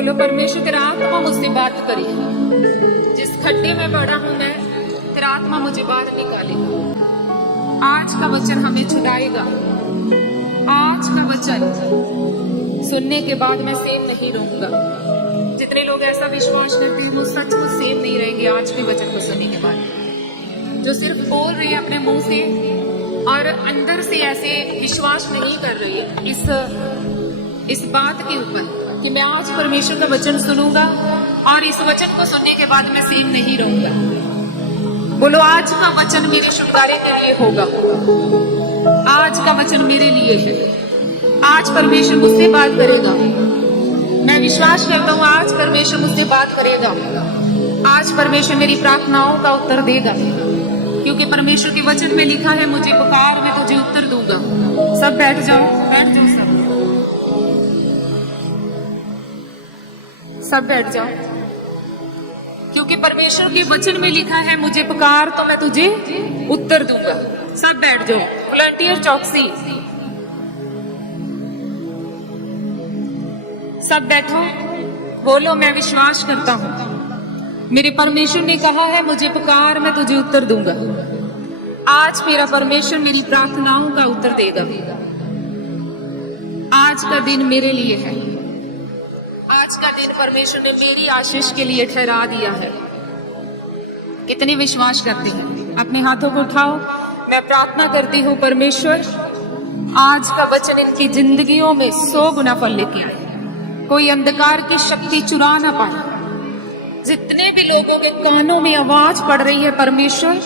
बोलो परमेश्वर तेरा आत्मा मुझसे बात करे। जिस खड्डे में पड़ा हूं मैं, तेरा आत्मा मुझे बाहर निकालेगा। आज का वचन हमें छुड़ाएगा। आज का वचन सुनने के बाद मैं सेम नहीं रहूंगा। जितने लोग ऐसा विश्वास करते हैं वो सचमुच सेम नहीं रहेंगे आज के वचन को सुनने के बाद। जो सिर्फ बोल रहे हैं अपने मुंह से और अंदर से ऐसे विश्वास नहीं कर रही है इस बात के ऊपर कि मैं आज परमेश्वर का वचन सुनूंगा और इस वचन को सुनने के बाद मैं सेम नहीं रहूंगा। बोलो आज का वचन मेरे छुटकारे के लिए होगा। आज का वचन मेरे लिए है। आज परमेश्वर मुझसे बात करेगा। मैं विश्वास करता हूँ आज परमेश्वर मुझसे बात करेगा। आज परमेश्वर मेरी प्रार्थनाओं का उत्तर देगा, क्योंकि परमेश्वर के वचन में लिखा है मुझे पुकार मैं तुझे उत्तर दूंगा। सब बैठ जाओ, बैठ जाओ, सब बैठ जाओ, क्योंकि परमेश्वर के वचन में लिखा है मुझे पुकार तो मैं तुझे उत्तर दूंगा। सब बैठ जाओ। वॉलंटियर चौकसी, सब बैठो। बोलो मैं विश्वास करता हूं मेरे परमेश्वर ने कहा है मुझे पुकार मैं तुझे उत्तर दूंगा। आज मेरा परमेश्वर मेरी प्रार्थनाओं का उत्तर देगा। आज का दिन मेरे लिए है। आज का दिन परमेश्वर ने मेरी आशीष के लिए ठहरा दिया है। कितने विश्वास करते हैं? अपने हाथों को उठाओ। मैं प्रार्थना करती हूँ परमेश्वर आज का वचन इनकी जिंदगियों में 100 गुना फल लेके आए। कोई अंधकार की शक्ति चुरा ना पाए। जितने भी लोगों के कानों में आवाज पड़ रही है परमेश्वर,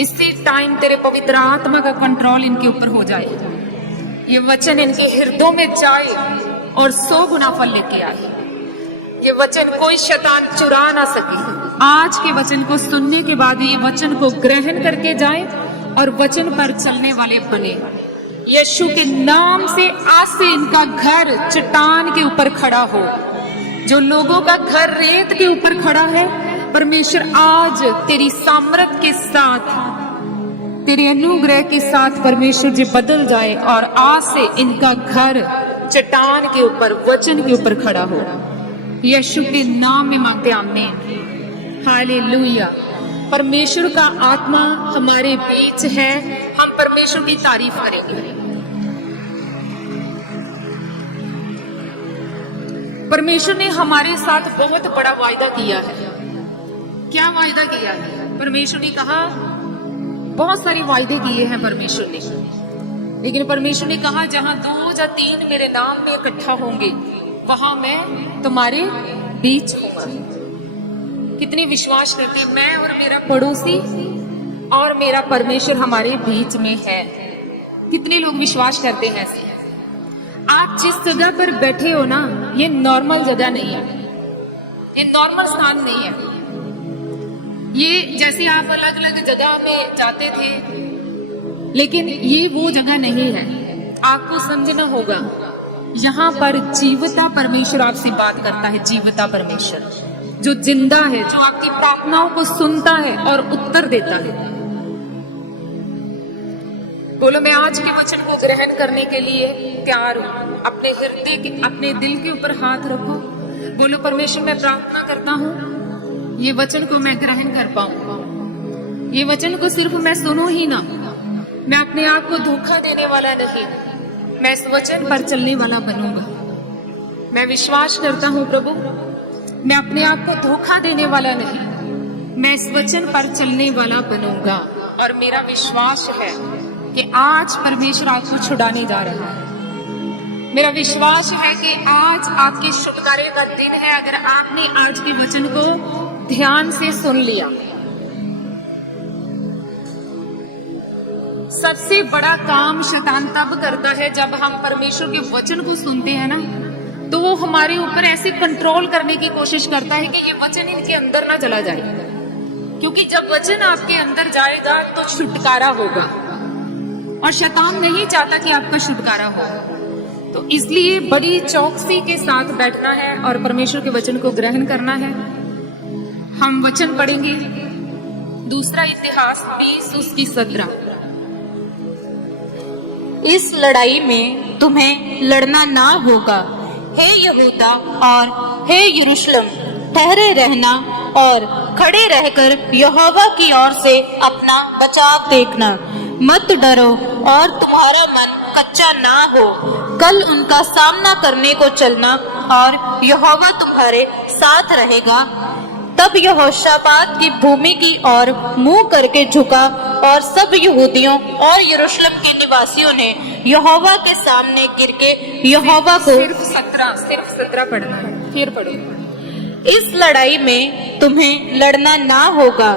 इसी टाइम तेरे पवित्र आत्मा का कंट्रोल इनके ऊपर हो जाए। ये वचन इनके हृदयों में जाए और 100 गुना फल लेके आए। ये वचन कोई शैतान चुरा ना सके। आज के वचन को सुनने के बाद ये वचन को ग्रहण करके जाए और वचन पर चलने वाले बने। यीशु के नाम से आज से इनका घर चट्टान के ऊपर खड़ा हो। जो लोगों का घर रेत के ऊपर खड़ा है, परमेश्वर आज तेरी सामर्थ के साथ, तेरे अनुग्रह के साथ परमेश्वर जी बदल जाए और आज से इनका घर चट्टान के ऊपर, वचन के ऊपर खड़ा हो। यीशु के नाम में मांगते आमीन। हालेलुया। परमेश्वर का आत्मा हमारे बीच है। हम परमेश्वर की तारीफ करेंगे। परमेश्वर ने हमारे साथ बहुत बड़ा वायदा किया है। क्या वायदा किया है? परमेश्वर ने कहा, बहुत सारे वायदे किए हैं परमेश्वर ने, लेकिन परमेश्वर ने कहा जहां 2 या 3 मेरे नाम पे इकट्ठा होंगे वहां मैं तुम्हारे बीच हूंगा। कितनी विश्वास करते हैं? मैं और मेरा पड़ोसी और मेरा परमेश्वर हमारे बीच में है। कितने लोग विश्वास करते हैं ऐसे? आप जिस जगह पर बैठे हो ना, ये नॉर्मल जगह नहीं है, ये नॉर्मल स्थान नहीं है। ये जैसे आप अलग अलग जगह में जाते थे, लेकिन ये वो जगह नहीं है। आपको समझना होगा, यहाँ पर जीवता परमेश्वर आपसे बात करता है। जीवता परमेश्वर जो जिंदा है, जो आपकी प्रार्थनाओं को सुनता है और उत्तर देता है। बोलो मैं आज के वचन को ग्रहण करने के लिए तैयार हूं। अपने हृदय के, अपने दिल के ऊपर हाथ रखो। बोलो परमेश्वर मैं प्रार्थना करता हूं ये वचन को मैं ग्रहण कर पाऊं। ये वचन को सिर्फ मैं सुनूं ही ना, मैं अपने आप को धोखा देने वाला नहीं, मैं इस वचन पर चलने वाला बनूंगा। मैं विश्वास करता हूं प्रभु, मैं अपने आप को धोखा देने वाला नहीं, मैं इस वचन पर चलने वाला बनूंगा। और मेरा विश्वास है कि आज परमेश्वर आपको छुड़ाने जा रहा है। मेरा विश्वास है कि आज आपके छुटकारे का दिन है, अगर आपने आज के वचन को ध्यान से सुन लिया। सबसे बड़ा काम शैतान तब करता है जब हम परमेश्वर के वचन को सुनते हैं ना, तो वो हमारे ऊपर ऐसे कंट्रोल करने की कोशिश करता है कि ये वचन इनके अंदर ना चला जाए। क्योंकि जब वचन आपके अंदर जाएगा तो छुटकारा होगा, और शैतान नहीं चाहता कि आपका छुटकारा हो। तो इसलिए बड़ी चौकसी के साथ बैठना है और परमेश्वर के वचन को ग्रहण करना है। हम वचन पढ़ेंगे, दूसरा इतिहास 20 उसकी 17। इस लड़ाई में तुम्हें लड़ना ना होगा, हे यहूदा और हे यरूशलेम, ठहरे रहना और खड़े रहकर यहोवा की ओर से अपना बचाव देखना। मत डरो और तुम्हारा मन कच्चा ना हो। कल उनका सामना करने को चलना और यहोवा तुम्हारे साथ रहेगा। तब यहोशापात की भूमि की ओर मुंह करके झुका और सब यहूदियों और यरूशलेम के निवासियों ने यहोवा के सामने गिर के यहोवा को सिर्फ 17 पढ़ना है, फिर पढ़ो। इस लड़ाई में तुम्हें लड़ना ना होगा।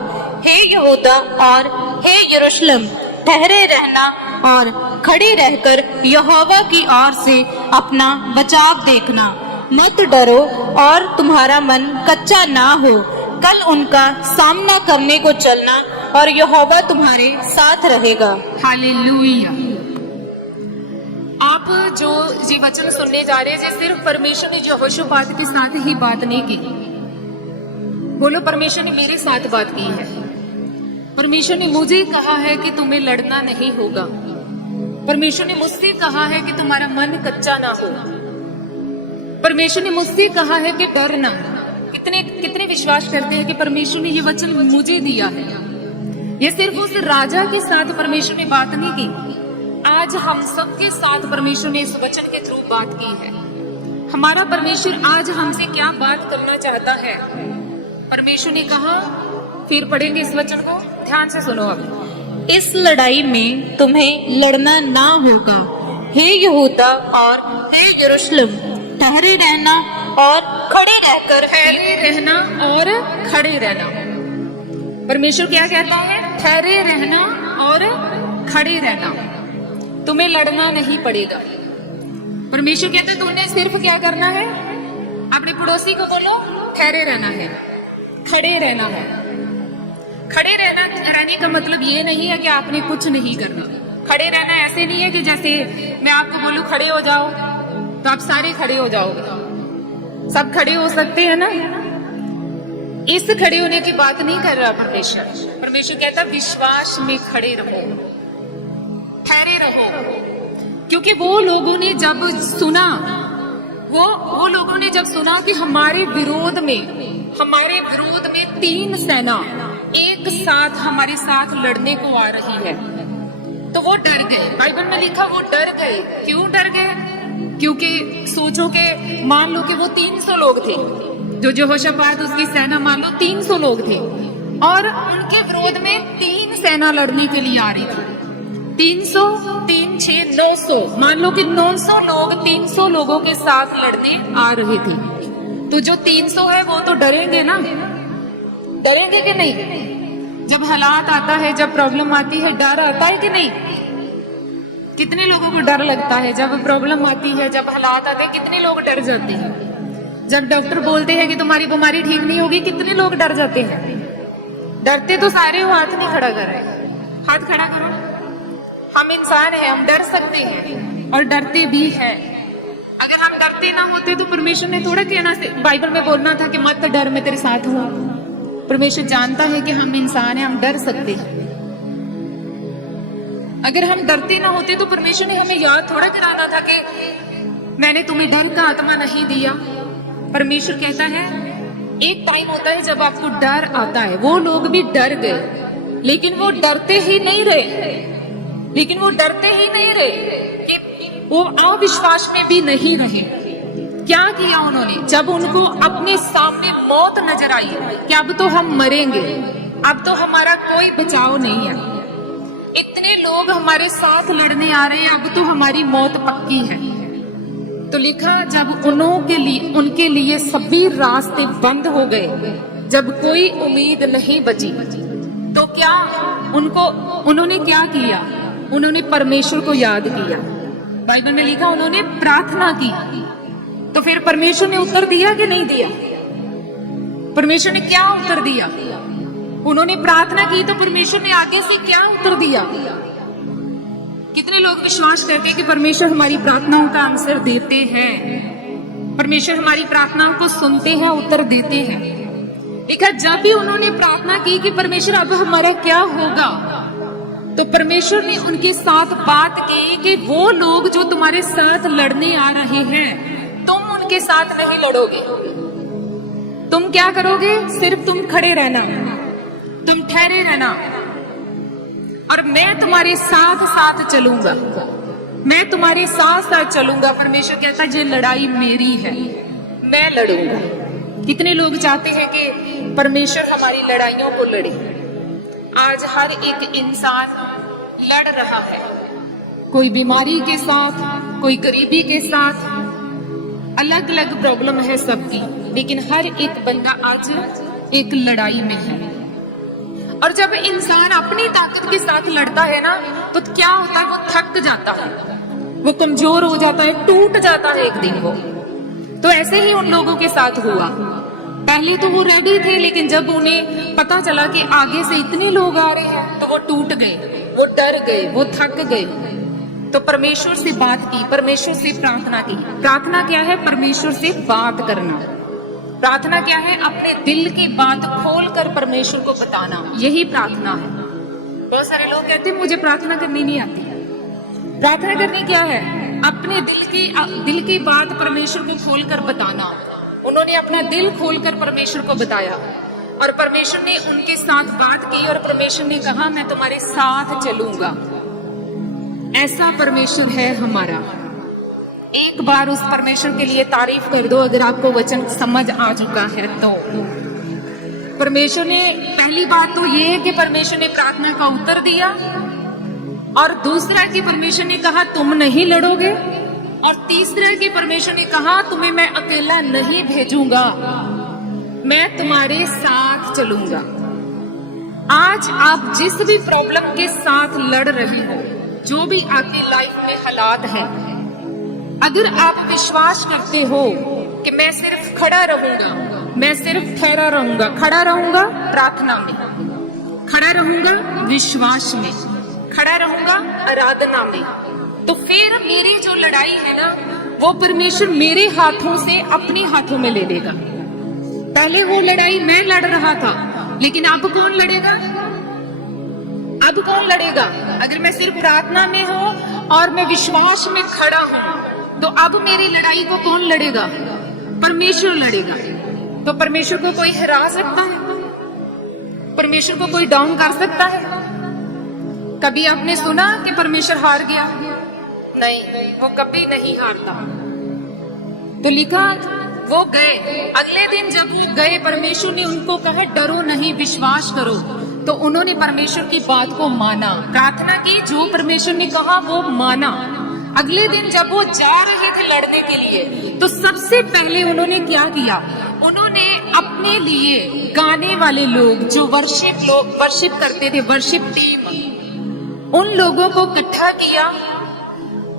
हे यहूदा और हे यरूशलेम, ठहरे रहना और खड़े रहकर यहोवा की ओर से अपना बचाव देखना। मत डरो और तुम्हारा मन कच्चा ना हो। कल उनका सामना करने को चलना और यहोवा तुम्हारे साथ रहेगा। हालेलुया। आप जो ये वचन सुनने जा रहे हैं, ये सिर्फ परमेश्वर ने यहोशापात के साथ ही बात नहीं की। बोलो, परमेश्वर ने मेरे साथ बात की है। परमेश्वर ने मुझे कहा है कि तुम्हें लड़ना नहीं होगा। परमेश्वर ने मुझसे कहा है कि तुम्हारा मन कच्चा ना हो। परमेश्वर ने मुझसे कहा है कि डरना। कितने विश्वास करते हैं कि परमेश्वर ने ये वचन मुझे दिया है। ये सिर्फ उस राजा के साथ परमेश्वर ने बात नहीं की, आज हम सबके साथ परमेश्वर ने इस वचन के थ्रू बात की है। हमारा परमेश्वर आज हमसे क्या बात करना चाहता है, परमेश्वर ने कहा। फिर पढ़ेंगे इस वचन को, ध्यान से सुनो। अब इस लड़ाई में तुम्हें लड़ना ना होगा। हे यहूदा और हे यरूशलेम, ठहरे रहना और खड़े रहकर खड़े रहना। परमेश्वर क्या कहता है? ठहरे रहना और खड़े रहना। तुम्हें लड़ना नहीं पड़ेगा। परमेश्वर कहता है तुमने सिर्फ क्या करना है? अपने पड़ोसी को बोलो, ठहरे रहना है, खड़े रहना है। खड़े रहने का मतलब ये नहीं है कि आपने कुछ नहीं करना। खड़े रहना ऐसे नहीं है कि जैसे मैं आपको बोलूं खड़े हो जाओ तो आप सारे खड़े हो जाओगे। सब खड़े हो सकते हैं ना? इस खड़े होने की बात नहीं कर रहा परमेश्वर। परमेश्वर कहता विश्वास में खड़े रहो, ठहरे रहो। क्योंकि वो लोगों ने जब सुना, वो लोगों ने जब सुना कि हमारे विरोध में 3 सेना एक साथ हमारे साथ लड़ने को आ रही है, तो वो डर गए। बाइबल में लिखा वो डर गए। क्यों डर गए? क्योंकि सोचो के मान लो कि वो 300 लोग थे, जो यहोशापात उसकी सेना मान लो 300 लोग थे, और उनके विरोध में 3 सेना लड़ने के लिए आ रही थी। 300, 3, 6, 900, मान लो कि 900 लोग 300 लोगों के साथ लड़ने आ रहे थे। तो जो 300 है वो तो डरेंगे ना, डरेंगे कि नहीं? जब हालात आता है, जब प्रॉब्लम आती है, डर आता है कि नहीं? कितने लोगों को डर लगता है जब प्रॉब्लम आती है, जब हालात आते हैं? कितने लोग डर जाते हैं। जब डॉक्टर बोलते हैं कि तुम्हारी बीमारी ठीक नहीं होगी, कितने लोग डर जाते हैं। डरते तो सारे हो, हाथ नहीं खड़ा कर रहे। हाथ खड़ा करो। हम इंसान हैं, हम डर सकते हैं और डरते भी हैं। अगर हम डरते ना होते तो परमेश्वर ने थोड़ा कहना से बाइबल में बोलना था कि मत डर, मैं तेरे साथ हूं। परमेश्वर जानता है कि हम इंसान हैं, हम डर सकते हैं। अगर हम डरते ना होते तो परमेश्वर ने हमें याद थोड़ा कराना था कि मैंने तुम्हें डर का आत्मा नहीं दिया। परमेश्वर कहता है एक टाइम होता है जब आपको डर आता है। वो लोग भी डर गए, लेकिन वो डरते ही नहीं रहे, कि वो अविश्वास में भी नहीं रहे। क्या किया उन्होंने? जब उनको अपने सामने मौत नजर आई कि अब तो हम मरेंगे, अब तो हमारा कोई बचाव नहीं है, इतने लोग हमारे साथ लड़ने आ रहे हैं, अब तो हमारी मौत पक्की है। तो लिखा जब उनके लिए सभी रास्ते बंद हो गए, जब कोई उम्मीद नहीं बची, तो क्या उन्होंने क्या किया? उन्होंने परमेश्वर को याद किया। बाइबल में लिखा उन्होंने प्रार्थना की। तो फिर परमेश्वर ने उत्तर दिया कि नहीं दिया? परमेश्वर ने क्या उत्तर दिया? उन्होंने प्रार्थना की तो परमेश्वर ने आगे से क्या उत्तर दिया? कितने लोग विश्वास करते हैं कि परमेश्वर हमारी प्रार्थनाओं का आंसर देते हैं, परमेश्वर हमारी प्रार्थनाओं को सुनते हैं, उत्तर देते हैं। देखा, जब भी उन्होंने प्रार्थना की कि परमेश्वर अब हमारा क्या होगा, तो परमेश्वर ने उनके साथ बात की कि वो लोग जो तुम्हारे साथ लड़ने आ रहे हैं, तुम उनके साथ नहीं लड़ोगे। तुम क्या करोगे? सिर्फ तुम खड़े रहना, तुम ठहरे रहना, और मैं तुम्हारे साथ साथ चलूंगा, मैं तुम्हारे साथ साथ चलूंगा। परमेश्वर कहता है ये लड़ाई मेरी है, मैं लड़ूंगा। कितने लोग चाहते हैं कि परमेश्वर हमारी लड़ाइयों को लड़े। आज हर एक इंसान लड़ रहा है, कोई बीमारी के साथ, कोई गरीबी के साथ, अलग अलग प्रॉब्लम है सबकी, लेकिन हर एक बंदा आज एक लड़ाई में है। और जब इंसान अपनी ताकत के साथ लड़ता है ना, तो क्या होता है? वो थक जाता है, वो कमजोर हो जाता है, टूट जाता है एक दिन वो। तो ऐसे ही उन लोगों के साथ हुआ। पहले तो वो रेडी थे, लेकिन जब उन्हें पता चला कि आगे से इतने लोग आ रहे हैं, तो वो टूट गए, वो डर गए, वो थक गए। तो परमेश्वर से बात की, परमेश्वर से प्रार्थना की। प्रार्थना क्या है? परमेश्वर से बात करना। प्रार्थना क्या है? अपने दिल की बात खोलकर परमेश्वर को बताना, यही प्रार्थना है। बहुत सारे लोग कहते हैं मुझे प्रार्थना करनी नहीं आती। प्रार्थना करनी क्या है? अपने दिल की बात परमेश्वर को खोलकर बताना। उन्होंने अपना दिल खोलकर परमेश्वर को बताया, और परमेश्वर ने उनके साथ बात की, और परमेश्वर ने कहा मैं तुम्हारे साथ चलूंगा। ऐसा परमेश्वर है हमारा। एक बार उस परमेश्वर के लिए तारीफ कर दो, अगर आपको वचन समझ आ चुका है तो। परमेश्वर ने, पहली बात तो ये है कि परमेश्वर ने प्रार्थना का उत्तर दिया, और दूसरा कि परमेश्वर ने कहा तुम नहीं लड़ोगे, और तीसरा कि परमेश्वर ने कहा तुम्हें मैं अकेला नहीं भेजूंगा, मैं तुम्हारे साथ चलूंगा। आज आप जिस भी प्रॉब्लम के साथ लड़ रहे हो, जो भी आपकी लाइफ में हालात है, अगर आप विश्वास करते हो कि मैं सिर्फ खड़ा रहूंगा, मैं सिर्फ ठहरा रहूंगा, खड़ा रहूंगा प्रार्थना में, खड़ा रहूंगा विश्वास में, खड़ा रहूंगा आराधना में, तो फिर मेरी जो लड़ाई है ना, वो परमेश्वर मेरे हाथों से अपने हाथों में ले लेगा। पहले वो लड़ाई मैं लड़ रहा था, लेकिन अब कौन लड़ेगा? अब कौन लड़ेगा? अगर मैं सिर्फ प्रार्थना में हूं और मैं विश्वास में खड़ा हूं, तो अब मेरी लड़ाई को कौन लड़ेगा? परमेश्वर लड़ेगा। तो परमेश्वर को कोई हरा सकता है? परमेश्वर को कोई डाउन कर सकता है? कभी आपने सुना कि परमेश्वर हार गया? नहीं, वो कभी नहीं हारता। तो लिखा वो गए, अगले दिन जब वो गए, परमेश्वर ने उनको कहा डरो नहीं, विश्वास करो। तो उन्होंने परमेश्वर की बात को माना, प्रार्थना की, जो परमेश्वर ने कहा वो माना। अगले दिन जब वो जा रहे थे लड़ने के लिए, तो सबसे पहले उन्होंने क्या किया? उन्होंने अपने लिए गाने वाले लोग, जो वर्शिप करते थे, वर्शिप टीम, उन लोगों को इकट्ठा किया,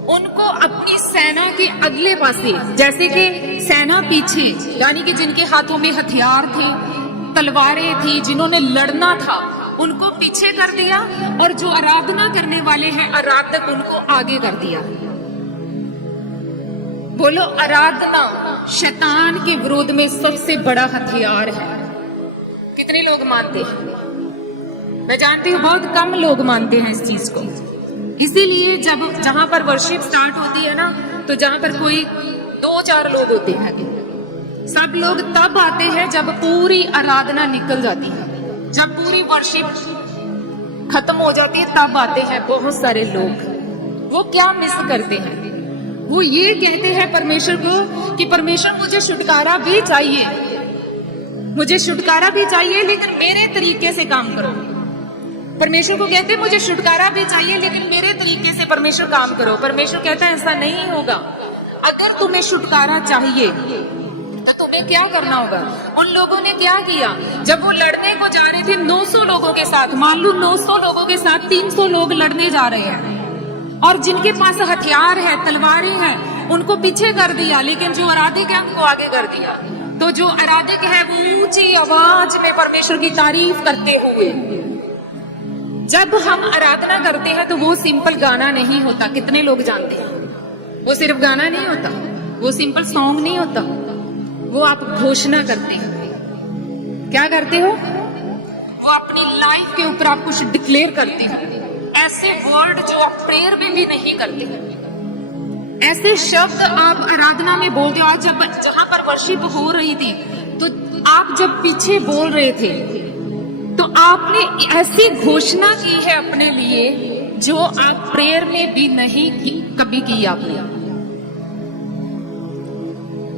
उनको अपनी सेना के अगले पासे, जैसे कि सेना पीछे, यानी कि जिनके हाथों में हथियार थे, तलवारें थी, जिन्होंने लड़ना था, उनको पीछे कर दिया, और जो आराधना करने वाले हैं आराधक, उनको आगे कर दिया। बोलो, आराधना शैतान के विरोध में सबसे बड़ा हथियार है। कितने लोग मानते हैं? मैं जानती हूँ बहुत कम लोग मानते हैं इस चीज को। इसीलिए जब जहां पर वर्शिप स्टार्ट होती है ना, तो जहां पर कोई 2-4 लोग होते हैं, सब लोग तब आते हैं जब पूरी आराधना निकल जाती है, जब पूरी वर्शिप खत्म हो जाती है, तब आते हैं बहुत सारे लोग। वो क्या मिस करते हैं? वो ये कहते हैं परमेश्वर को कि परमेश्वर मुझे छुटकारा भी चाहिए, मुझे छुटकारा भी चाहिए, लेकिन मेरे तरीके से काम करो। परमेश्वर को कहते हैं मुझे छुटकारा भी चाहिए, लेकिन मेरे तरीके से परमेश्वर काम करो। परमेश्वर कहता है ऐसा नहीं होगा। अगर तुम्हें छुटकारा चाहिए तो तुम्हें क्या करना होगा? उन लोगों ने क्या किया? जब वो लड़ने को जा रहे थे 900 लोगों के साथ, मान लो 900 लोगों के साथ 300 लोग लड़ने जा रहे हैं, और जिनके पास हथियार है, तलवारें हैं, उनको पीछे कर दिया, लेकिन जो आराधक है उनको आगे कर दिया। तो जो आराधक है वो ऊंची आवाज में परमेश्वर की तारीफ करते हुए, जब हम आराधना करते हैं तो वो सिंपल गाना नहीं होता। कितने लोग जानते हैं? वो सिर्फ गाना नहीं होता, वो सिंपल सॉन्ग नहीं होता, वो आप घोषणा करते हैं। क्या करते हो? वो अपनी लाइफ के ऊपर आप कुछ डिक्लेयर करते हो, ऐसे वर्ड जो आप प्रेयर में भी नहीं करते, ऐसे शब्द आप आराधना में बोलते हो। आज जब जहां पर वर्शिप हो रही थी तो आप जब पीछे बोल रहे थे तो आपने ऐसी घोषणा की है अपने लिए जो आप प्रेयर में भी नहीं कभी की आपने।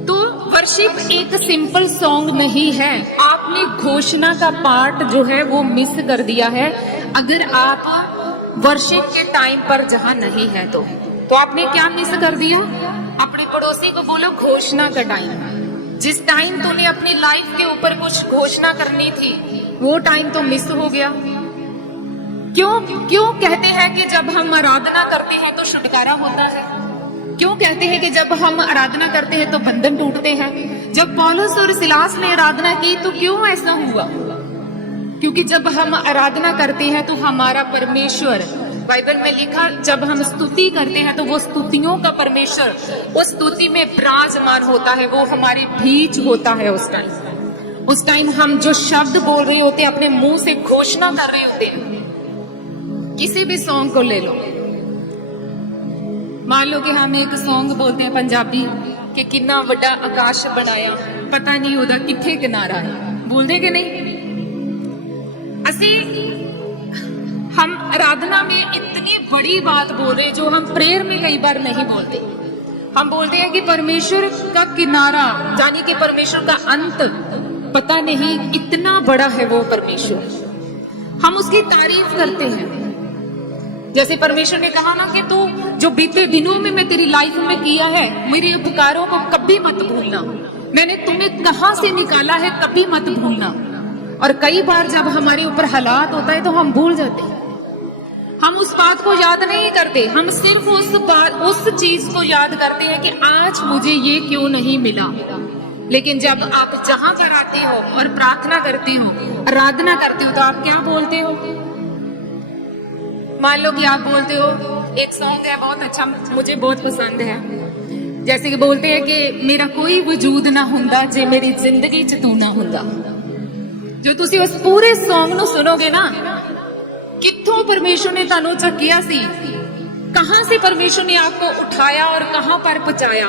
तो वर्शिप एक सिंपल सॉन्ग नहीं है, आपने घोषणा का पार्ट जो है वो मिस कर दिया है। अगर आप वर्शिप के टाइम पर जहां नहीं है तो आपने क्या मिस कर दिया? अपने पड़ोसी को बोलो घोषणा का टाइम। जिस टाइम तूने अपनी लाइफ के ऊपर कुछ घोषणा करनी थी वो टाइम तो मिस हो गया। क्यों कहते हैं कि जब हम आराधना करते हैं तो छुटकारा होता है? क्यों कहते हैं कि जब हम आराधना करते हैं तो बंधन टूटते हैं? जब पौलुस और सिलास ने आराधना की तो क्यों ऐसा हुआ? क्योंकि जब हम आराधना करते हैं तो हमारा परमेश्वर, बाइबल में लिखा, जब हम स्तुति करते हैं तो वो स्तुतियों का परमेश्वर उस स्तुति में विराजमान होता है, वो हमारे बीच होता है। उस टाइम हम जो शब्द बोल रहे होते हैं, अपने मुंह से घोषणा कर रहे होते हैं। किसी भी सॉन्ग को ले लो, मान लो कि हम एक सॉन्ग बोलते हैं पंजाबी कि कितना बड़ा आकाश बनाया, पता नहीं होता किथे किनारा है, बोलते कि नहीं? हम आराधना में इतनी बड़ी बात बोल रहे जो हम प्रेयर में कई बार नहीं बोलते। हम बोलते हैं कि परमेश्वर का किनारा, यानी कि परमेश्वर का अंत पता नहीं, इतना बड़ा है वो परमेश्वर। हम उसकी तारीफ करते हैं। जैसे परमेश्वर ने कहा ना कि तू जो बीते दिनों में मैं तेरी लाइफ में किया है, मेरे उपकारों को कभी मत भूलना, मैंने तुम्हें कहां से निकाला है कभी मत भूलना। और कई बार जब हमारे ऊपर हालात होता है तो हम भूल जाते हैं, हम उस बात को याद नहीं करते, हम सिर्फ उस चीज को याद करते हैं कि आज मुझे ये क्यों नहीं मिला। लेकिन जब आप जहां पर आते हो और प्रार्थना करते हो, आराधना करते हो, तो आप क्या बोलते हो? मान लो कि आप बोलते हो, एक सॉन्ग है बहुत अच्छा, मुझे बहुत पसंद है, जैसे कि बोलते हैं कि मेरा कोई वजूद ना हुंदा जे मेरी जिंदगी च तू ना हुंदा। जो तुसी उस पूरे सॉन्ग नु सुनोगे ना, कित्थों परमेश्वर ने तानू चकिया सी, कहां से परमेश्वर ने आपको उठाया और कहां पर पहुंचाया,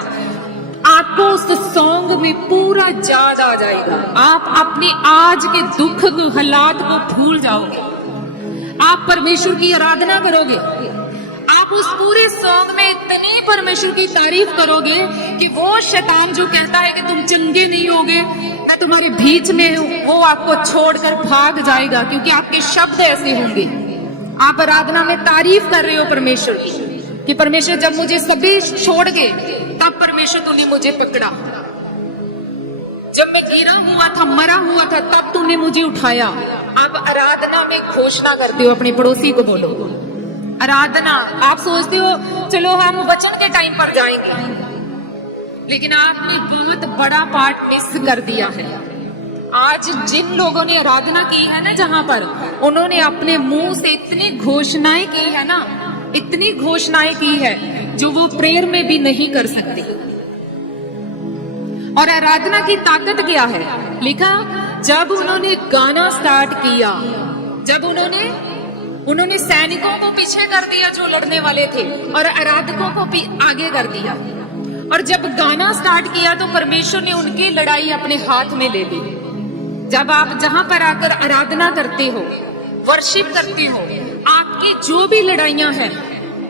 आपको उस सॉन्ग में पूरा याद आ जाएगा। आप अपने आज के दुख को, हालात को भूल जाओगे, आप परमेश्वर की आराधना करोगे, आप उस पूरे सॉन्ग में इतनी परमेश्वर की तारीफ करोगे कि वो शैतान जो कहता है कि तुम चंगे नहीं होगे, मैं तुम्हारे बीच में हूं, वो आपको छोड़कर भाग जाएगा, क्योंकि आपके शब्द ऐसे होंगे। आप आराधना में तारीफ कर रहे हो परमेश्वर की कि परमेश्वर जब मुझे सभी छोड़ गए तब परमेश्वर तूने मुझे पकड़ा, जब मैं गिरा हुआ था, मरा हुआ था, तब तूने मुझे उठाया। आप आराधना में घोषणा करते हो, अपने पड़ोसी को बोलो आराधना। आप सोचते हो चलो हम वचन के टाइम पर जाएंगे, लेकिन आपने बहुत बड़ा पार्ट मिस कर दिया है। आज जिन लोगों ने आराधना की है ना, जहां पर उन्होंने अपने मुंह से इतनी घोषणाएं की है ना, इतनी घोषणाएं की है जो वो प्रेयर में भी नहीं कर सकते। और आराधना की ताकत क्या है? लिखा, जब उन्होंने गाना स्टार्ट किया, जब उन्होंने सैनिकों को पीछे कर दिया जो लड़ने वाले थे, और आराधकों को भी आगे कर दिया, और जब गाना स्टार्ट किया तो परमेश्वर ने उनकी लड़ाई अपने हाथ में ले ली। जब आप जहां पर आकर आराधना करते हो, वर्शिप करते हो, आपकी जो भी लड़ाइयां हैं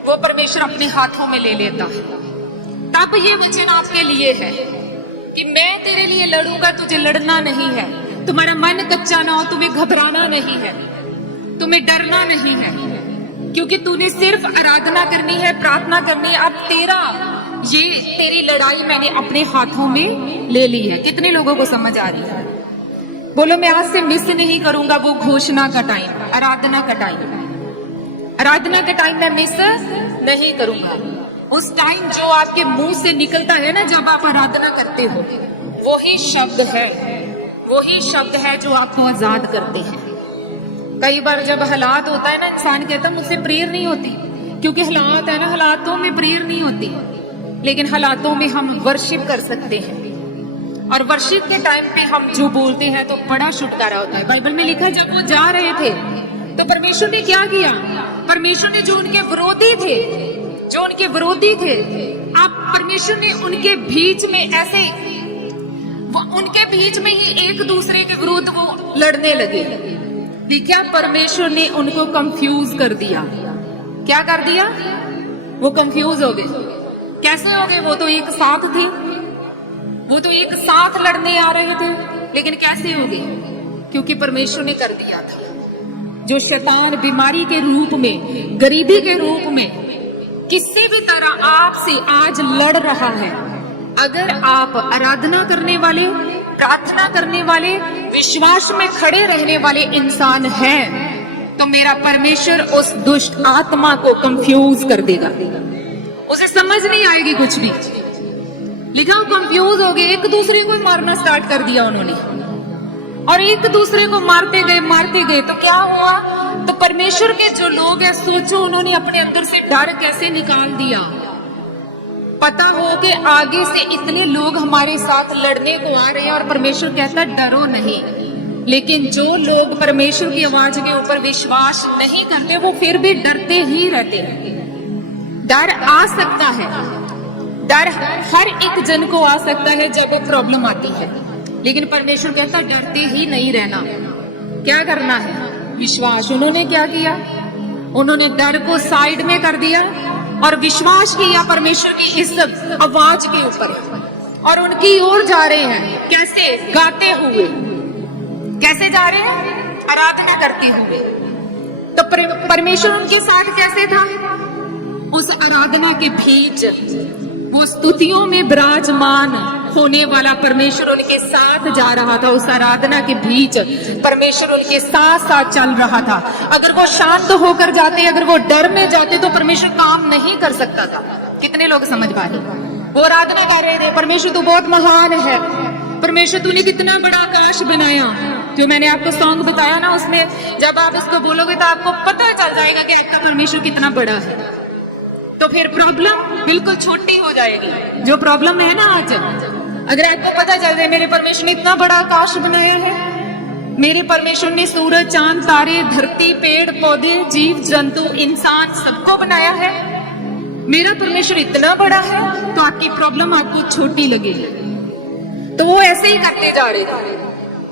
वो परमेश्वर अपने हाथों में ले लेता है। तब ये वचन आपके लिए है कि मैं तेरे लिए लड़ूंगा, तुझे लड़ना नहीं है, तुम्हारा मन कच्चा ना हो, तुम्हें घबराना नहीं है, तुम्हें डरना नहीं है, क्योंकि तूने सिर्फ आराधना करनी है, प्रार्थना करनी है। अब तेरी लड़ाई मैंने अपने हाथों में ले ली है। कितने लोगों को समझ आ रही है? बोलो, मैं आज से मिस नहीं करूंगा वो घोषणा का टाइम, आराधना का टाइम। आराधना का टाइम मैं मिस नहीं करूंगा। उस टाइम जो आपके मुंह से निकलता है ना, जब आप आराधना करते हो, वही शब्द है जो आपको आजाद करते हैं। कई बार जब हालात होता है ना, इंसान कहता मुझसे प्रेयर नहीं होती, क्योंकि हालात है ना, हालातों में प्रेयर नहीं होती, लेकिन हालातों में हम वर्शिप कर सकते हैं। और वर्शिप के टाइम पे हम जो बोलते हैं तो बड़ा छुटकारा होता है। बाइबल में लिखा, जब वो जा रहे थे तो परमेश्वर ने क्या किया? परमेश्वर ने जो उनके विरोधी थे आप परमेश्वर ने उनके बीच में ऐसे उनके बीच में ही एक दूसरे के विरुद्ध वो लड़ने लगे। देखा, परमेश्वर ने उनको कंफ्यूज कर दिया। क्या कर दिया? वो कंफ्यूज हो गए। कैसे हो गए? वो तो एक साथ थे, वो तो एक साथ लड़ने आ रहे थे, लेकिन कैसे हो गए? क्योंकि परमेश्वर ने कर दिया था। जो शैतान बीमारी के रूप में, गरीबी के रूप में, किसी भी तरह आपसे आज लड़ रहा है, अगर आप आराधना करने वाले, प्रार्थना करने वाले, विश्वास में खड़े रहने वाले इंसान हैं, तो मेरा परमेश्वर उस दुष्ट आत्मा को कंफ्यूज कर देगा। उसे समझ नहीं आएगी कुछ भी। लिखा, कंफ्यूज हो गए, एक दूसरे को मारना स्टार्ट कर दिया उन्होंने, और एक दूसरे को मारते गए। तो क्या हुआ? तो परमेश्वर के जो लोग हैं, सोचो उन्होंने अपने अंदर से डर कैसे निकाल दिया। पता हो कि आगे से इतने लोग हमारे साथ लड़ने को आ रहे हैं, और परमेश्वर कहता डरो नहीं। लेकिन जो लोग परमेश्वर की आवाज के ऊपर विश्वास नहीं करते, वो फिर भी डरते ही रहते हैं। डर आ सकता है, डर हर एक जन को आ सकता है जब प्रॉब्लम आती है, लेकिन परमेश्वर कहता डरते ही नहीं रहना। क्या करना है? विश्वास। उन्होंने क्या किया? उन्होंने डर को साइड में कर दिया और विश्वास किया परमेश्वर की इस आवाज के ऊपर, और उनकी ओर जा रहे हैं। कैसे? गाते हुए। कैसे जा रहे हैं? आराधना करते हुए। तो परमेश्वर उनके साथ कैसे था? उस आराधना के बीच, वो स्तुतियों में विराजमान होने वाला परमेश्वर उनके साथ जा रहा था। उस आराधना के बीच परमेश्वर उनके साथ साथ चल रहा था। अगर वो शांत होकर जाते, अगर वो डर में जाते, तो परमेश्वर काम नहीं कर सकता था। कितने लोग समझ पा रहे? वो आराधना कर रहे थे, परमेश्वर तू बहुत महान है, परमेश्वर तूने कितना बड़ा आकाश बनाया। जो मैंने आपको सॉन्ग बताया ना, उसमें जब आप इसको बोलोगे तो आपको पता चल जाएगा कि आपका परमेश्वर कितना बड़ा है। तो फिर प्रॉब्लम बिल्कुल छोटी हो जाएगी। जो प्रॉब्लम है ना आज, अगर आपको पता चल जाए मेरे परमेश्वर ने इतना बड़ा आकाश बनाया है, मेरे परमेश्वर ने सूरज, चांद, तारे, धरती, पेड़ पौधे, जीव जंतु, इंसान सबको बनाया है, मेरा परमेश्वर इतना बड़ा है, तो आपकी प्रॉब्लम आपको छोटी लगेगी। तो वो ऐसे ही करते जा रहे थे।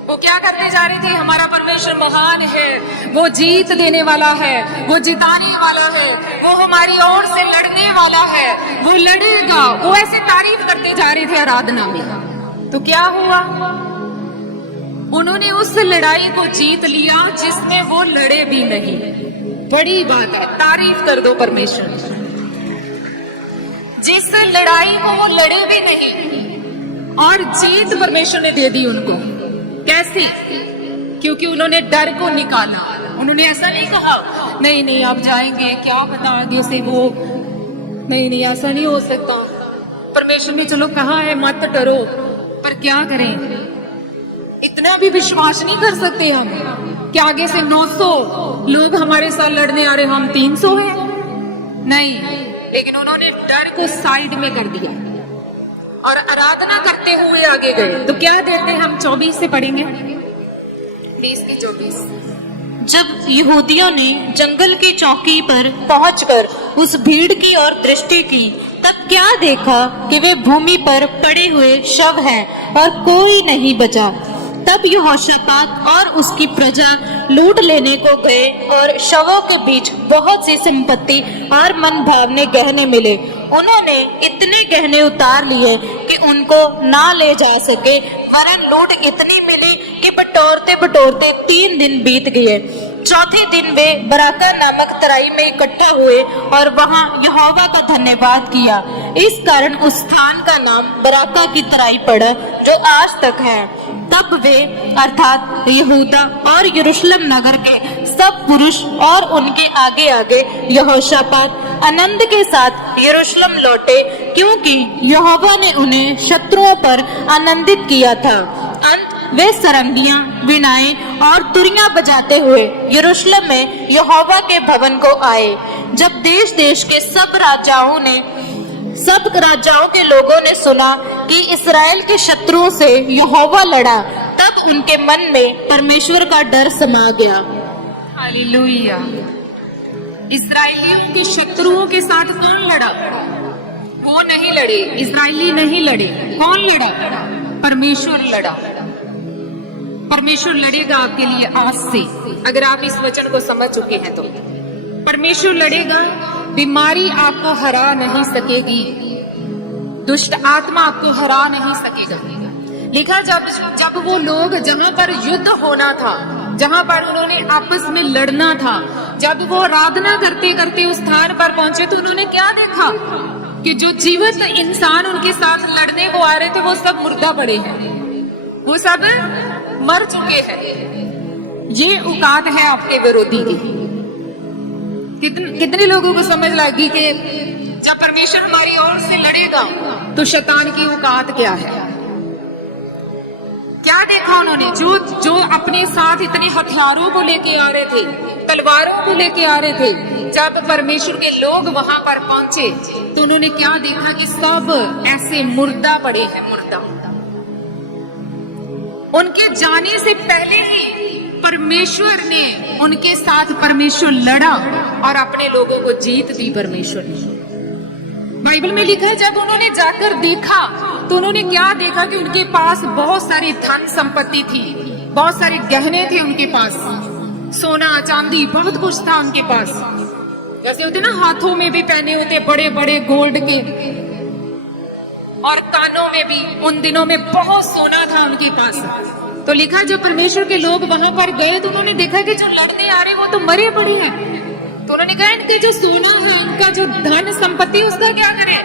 वो क्या करते जा रहे थे? हमारा परमेश्वर महान है, वो जीत देने वाला है, वो जिताने वाला है, वो हमारी ओर से लड़ने वाला है, वो लड़ेगा। वो ऐसे तारीफ करते जा रहे थे आराधना में। तो क्या हुआ? उन्होंने उस लड़ाई को जीत लिया जिसमें वो लड़े भी नहीं। बड़ी बात है, तारीफ कर दो परमेश्वर। जिस लड़ाई को वो लड़े भी नहीं, और जीत परमेश्वर ने दे दी उनको। कैसे? क्योंकि उन्होंने डर को निकाला। उन्होंने ऐसा नहीं कहा नहीं आप जाएंगे, क्या पता आगे से वो, नहीं ऐसा नहीं हो सकता। परमेश्वर ने चलो कहा है मत डरो, पर क्या करें? इतना भी विश्वास नहीं कर सकते हम कि आगे से 900 लोग हमारे साथ लड़ने आ रहे, हम 300 हैं। नहीं, लेकिन उन्होंने डर को साइड में कर दिया और आराधना करते हुए आगे गए। तो क्या देखते हैं हम? 24 से पढ़ेंगे, 20 की 24। जब यहूदियों ने जंगल की चौकी पर पहुंचकर उस भीड़ की ओर दृष्टि की, तब क्या देखा कि वे भूमि पर पड़े हुए शव हैं और कोई नहीं बचा। तब यहोशापात और उसकी प्रजा लूट लेने को गए और शवों के बीच बहुत सी संपत्ति और मन भावने गहने मिले। उन्होंने इतने गहने उतार लिए कि उनको ना ले जा सके, वरन लूट इतनी मिली कि बटोरते बटोरते 3 दिन बीत गए। चौथे दिन वे बराका नामक तराई में इकट्ठा हुए और वहां यहोवा का धन्यवाद किया। इस कारण उस स्थान का नाम बराका की तराई पड़ा, जो आज तक है। तब वे अर्थात यहूदा और यरूशलेम नगर के सब पुरुष और उनके आगे आगे यहोशापात आनंद के साथ यरूशलेम लौटे, क्योंकि यहोवा ने उन्हें शत्रुओं पर आनंदित किया था। अंत वे सरंगियां, वीणाएं और तुरियां बजाते हुए यरूशलेम में यहोवा के भवन को आए। जब देश देश के सब राजाओं के लोगों ने सुना कि इस्राएल के शत्रुओं से यहोवा लड़ा, तब उनके मन में परमेश्वर का डर समा गया। हालेलुया। इस्राएलियों के शत्रुओं के साथ कौन लड़ा? वो नहीं लड़े, इजरायली नहीं लड़े। कौन लड़ा? परमेश्वर लड़ा। परमेश्वर लड़ेगा आपके लिए आज से, अगर आप इस वचन को समझ चुके हैं तो। परमेश्वर लड़ेगा, बीमारी आपको हरा नहीं सकेगी, दुष्ट आत्मा आपको हरा नहीं सकेगा। लिखा जब वो लोग जहां पर युद्ध होना था, जहां पर उन्होंने आपस में लड़ना था, जब वो आराधना करते करते उस स्थान पर पहुंचे तो उन्होंने क्या देखा कि जो जीवित इंसान उनके साथ लड़ने को आ रहे थे वो सब मुर्दा पड़े हैं, वो सब मर चुके हैं। ये औकात है आपके विरोधी की। कितने लोगों को समझ लगी कि जब परमेश्वर हमारी ओर से लड़ेगा तो शैतान की औकात क्या है। क्या देखा उन्होंने? जो अपने साथ इतने हथियारों को लेके आ रहे थे, तलवारों को लेके आ रहे थे, जब परमेश्वर के लोग वहां पर पहुंचे तो उन्होंने क्या देखा कि सब ऐसे मुर्दा पड़े हैं, मुर्दा। उनके जाने से पहले ही परमेश्वर ने उनके साथ परमेश्वर लड़ा और अपने लोगों को जीत दी परमेश्वर ने। बाइबल में लिखा है जब उन्होंने जाकर देखा तो उन्होंने क्या देखा कि उनके पास बहुत सारी धन संपत्ति थी, बहुत सारे गहने थे उनके पास, सोना चांदी बहुत कुछ था उनके पास। जैसे होते ना हाथों में भी पहने होते बड़े बड़े गोल्ड के, और कानों में भी उन दिनों में बहुत सोना था उनके पास। तो लिखा जब परमेश्वर के लोग वहां पर गए तो उन्होंने देखा कि जो लड़ने आ रहे वो तो मरे पड़े हैं। तो उन्होंने कहा इनके जो सोना है, इनका जो धन संपत्ति, उसका क्या करें?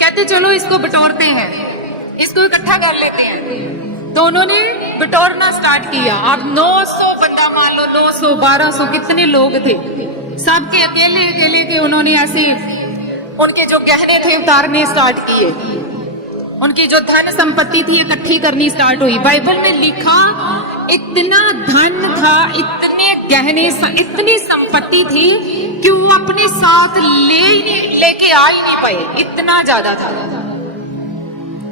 कहते चलो इसको बटोरते हैं, इसको इकट्ठा कर लेते हैं। तो उन्होंने बटोरना स्टार्ट किया। अब 900 बंदा मान लो, 900 1200 कितने लोग थे, सबके अकेले अकेले के उन्होंने ऐसे उनके जो गहने थे उतारने स्टार्ट किए, उनकी जो धन संपत्ति थी इकट्ठी करनी स्टार्ट हुई। बाइबल में लिखा इतना धन था, इतने गहने, इतनी संपत्ति थी कि वो अपने साथ लेके आ ही नहीं पाए, इतना ज्यादा था।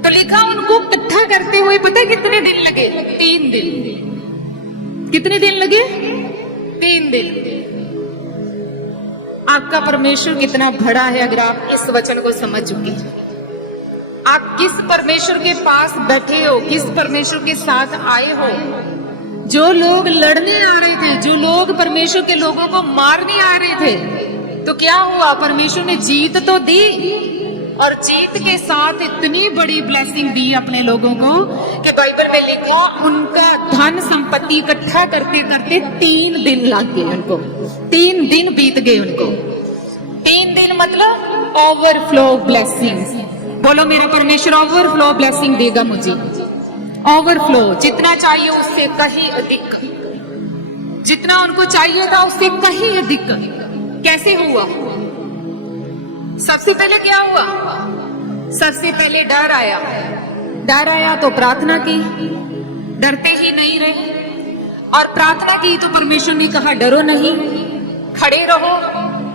तो लिखा उनको इकट्ठा करते हुए पता है कितने दिन लगे? 3 दिन। कितने दिन लगे? 3 दिन। आपका परमेश्वर कितना बड़ा है अगर आप इस वचन को समझ चुके हैं। आप किस परमेश्वर के पास बैठे हो, किस परमेश्वर के साथ आए हो। जो लोग लड़ने आ रहे थे, जो लोग परमेश्वर के लोगों को मारने आ रहे थे, तो क्या हुआ? परमेश्वर ने जीत तो दी, और जीत के साथ इतनी बड़ी ब्लेसिंग दी अपने लोगों को कि बाइबल में लिखा उनका धन संपत्ति इकट्ठा करते करते 3 दिन लग गए उनको। 3 दिन बीत गए उनको। 3 दिन मतलब ओवरफ्लो ब्लेसिंग्स। बोलो मेरा परमेश्वर ओवरफ्लो ब्लेसिंग देगा मुझे। ओवरफ्लो, जितना चाहिए उससे कहीं अधिक, जितना उनको चाहिए था उससे कहीं अधिक। कैसे हुआ? सबसे पहले क्या हुआ? सबसे पहले डर आया। डर आया तो प्रार्थना की, डरते ही नहीं रहे, और प्रार्थना की तो परमेश्वर ने कहा डरो नहीं, खड़े रहो।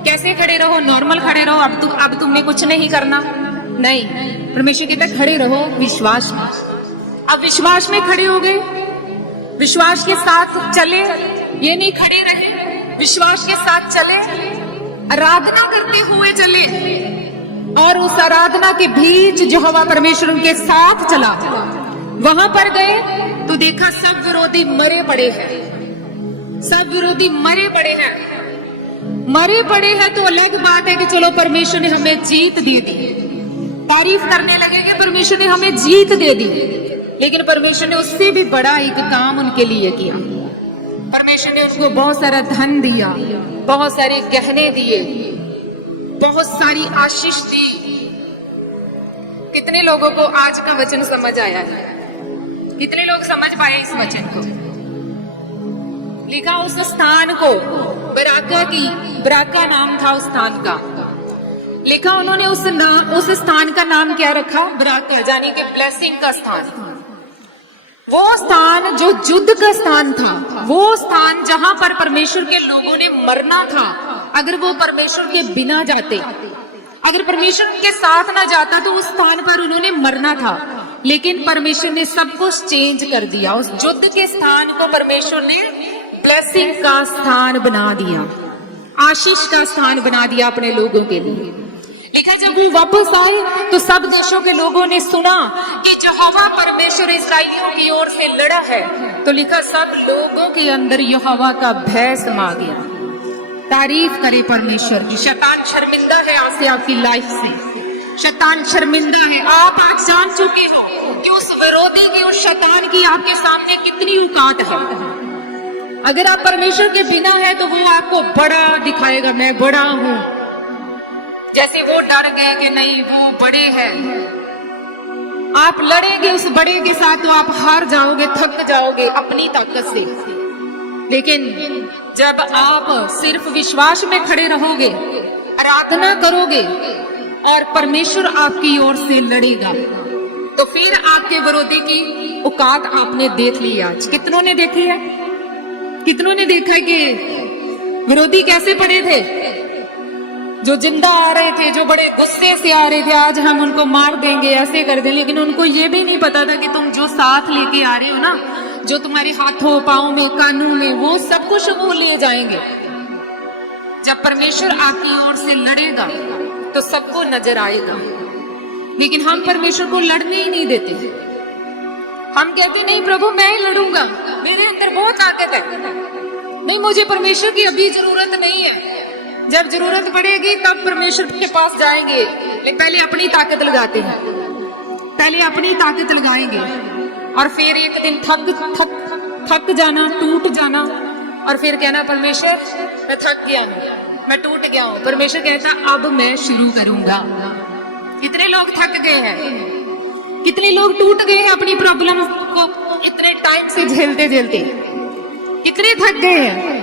कैसे खड़े रहो? नॉर्मल खड़े रहो। अब तुमने कुछ नहीं करना, नहीं। परमेश्वर कहता खड़े रहो विश्वास में। अब विश्वास में खड़े हो गए, विश्वास के साथ चले, ये नहीं खड़े रहे, विश्वास के साथ चले, आराधना करते हुए चले, और उस आराधना के बीच यहोवा परमेश्वर उनके साथ चला। वहां पर गए तो देखा सब विरोधी मरे पड़े हैं, सब विरोधी मरे पड़े हैं। मरे पड़े हैं तो अलग बात है कि चलो परमेश्वर ने हमें जीत दे दी, तारीफ करने लगेंगे परमेश्वर ने हमें जीत दे दी। लेकिन परमेश्वर ने उससे भी बड़ा एक काम उनके लिए किया। परमेश्वर ने उनको बहुत सारा धन दिया, बहुत सारे गहने दिए, बहुत सारी आशीष दी। कितने लोगों को आज का वचन समझ आया है? कितने लोग समझ पाए इस वचन को? लिखा उस स्थान को बराका नाम था उस स्थान का। लिखा उन्होंने उस स्थान का नाम क्या रखा? बराका, यानी कि ब्लेसिंग का स्थान। वो स्थान जो युद्ध का स्थान था, वो स्थान जहां पर परमेश्वर के लोगों ने मरना था। अगर वो परमेश्वर के बिना जाते, अगर परमेश्वर के साथ ना जाता तो उस स्थान पर उन्होंने मरना था। लेकिन परमेश्वर ने सब कुछ चेंज कर दिया। उस युद्ध के स्थान को परमेश्वर ने ब्लेसिंग का स्थान बना दिया, आशीष का स्थान बना दिया अपने लोगों के लिए। लिखा है, जब वो वापस आए तो सब देशों के लोगों ने सुना कि यहोवा परमेश्वर इस्राएलियों की ओर से लड़ा है। तो लिखा, सब लोगों के अंदर यहोवा का भय समा गया। तारीफ करे परमेश्वर की। शैतान शर्मिंदा है आज से आपकी लाइफ से। शैतान शर्मिंदा है। आप आज जान चुके हो कि उस विरोधी की, उस शैतान की आपके सामने कितनी औकात है। अगर आप परमेश्वर के बिना है तो वो आपको बड़ा दिखाएगा, मैं बड़ा हूं। जैसे वो डर गए कि नहीं वो बड़े हैं। आप लड़ेंगे उस बड़े के साथ तो आप हार जाओगे, थक जाओगे अपनी ताकत से। लेकिन जब आप सिर्फ विश्वास में खड़े रहोगे, आराधना करोगे और परमेश्वर आपकी ओर से लड़ेगा, तो फिर आपके विरोधी की औकात आपने देख ली। आज कितनों ने देखी है? कितनों ने देखा है कि विरोधी कैसे पड़े थे? जो जिंदा आ रहे थे, जो बड़े गुस्से से आ रहे थे, आज हम उनको मार देंगे, ऐसे कर देंगे। लेकिन उनको ये भी नहीं पता था कि तुम जो साथ लेके आ रहे हो ना, जो तुम्हारे हाथों पांव में, कानों में, वो सब कुछ वो ले जाएंगे। जब परमेश्वर आपकी ओर से लड़ेगा तो सबको नजर आएगा। लेकिन हम परमेश्वर को लड़ने ही नहीं देते। हम कहते नहीं प्रभु मैं ही लड़ूंगा, मेरे अंदर बहुत ताकत है, नहीं मुझे परमेश्वर की अभी जरूरत नहीं है। जब जरूरत पड़ेगी तब परमेश्वर के पास जाएंगे। लेकिन पहले अपनी ताकत लगाते हैं, पहले अपनी ताकत लगाएंगे और फिर एक दिन थक जाना, टूट जाना और फिर कहना परमेश्वर मैं थक गया हूं, मैं टूट गया हूं। परमेश्वर कहता अब मैं शुरू करूंगा। कितने लोग थक गए हैं, कितने लोग टूट गए हैं अपनी प्रॉब्लम को इतने टाइम से झेलते झेलते, कितने थक गए हैं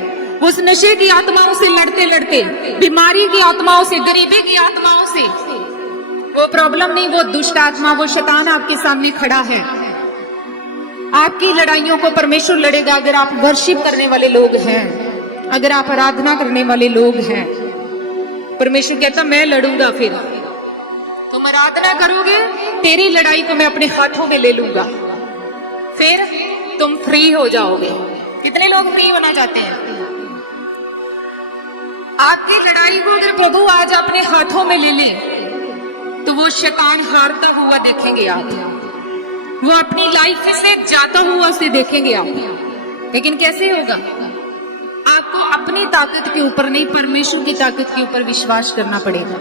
उस नशे की आत्माओं से लड़ते लड़ते, बीमारी की आत्माओं से, गरीबी की आत्माओं से। वो प्रॉब्लम नहीं, वो दुष्ट आत्मा, वो शैतान आपके सामने खड़ा है। आपकी लड़ाइयों को परमेश्वर लड़ेगा अगर आप वर्शिप करने वाले लोग हैं, अगर आप आराधना करने वाले लोग हैं। परमेश्वर कहता मैं लड़ूंगा। फिर तुम आराधना करोगे, तेरी लड़ाई को मैं अपने हाथों में ले लूंगा, फिर तुम फ्री हो जाओगे। कितने लोग फ्री होना चाहते हैं? आपकी लड़ाई को अगर प्रभु आज अपने हाथों में ले ले तो वो शैतान हारता हुआ देखेंगे आप, वो अपनी लाइफ से जाता हुआ उसे देखेंगे आप। लेकिन कैसे होगा? आपको अपनी ताकत के ऊपर नहीं, परमेश्वर की ताकत के ऊपर विश्वास करना पड़ेगा।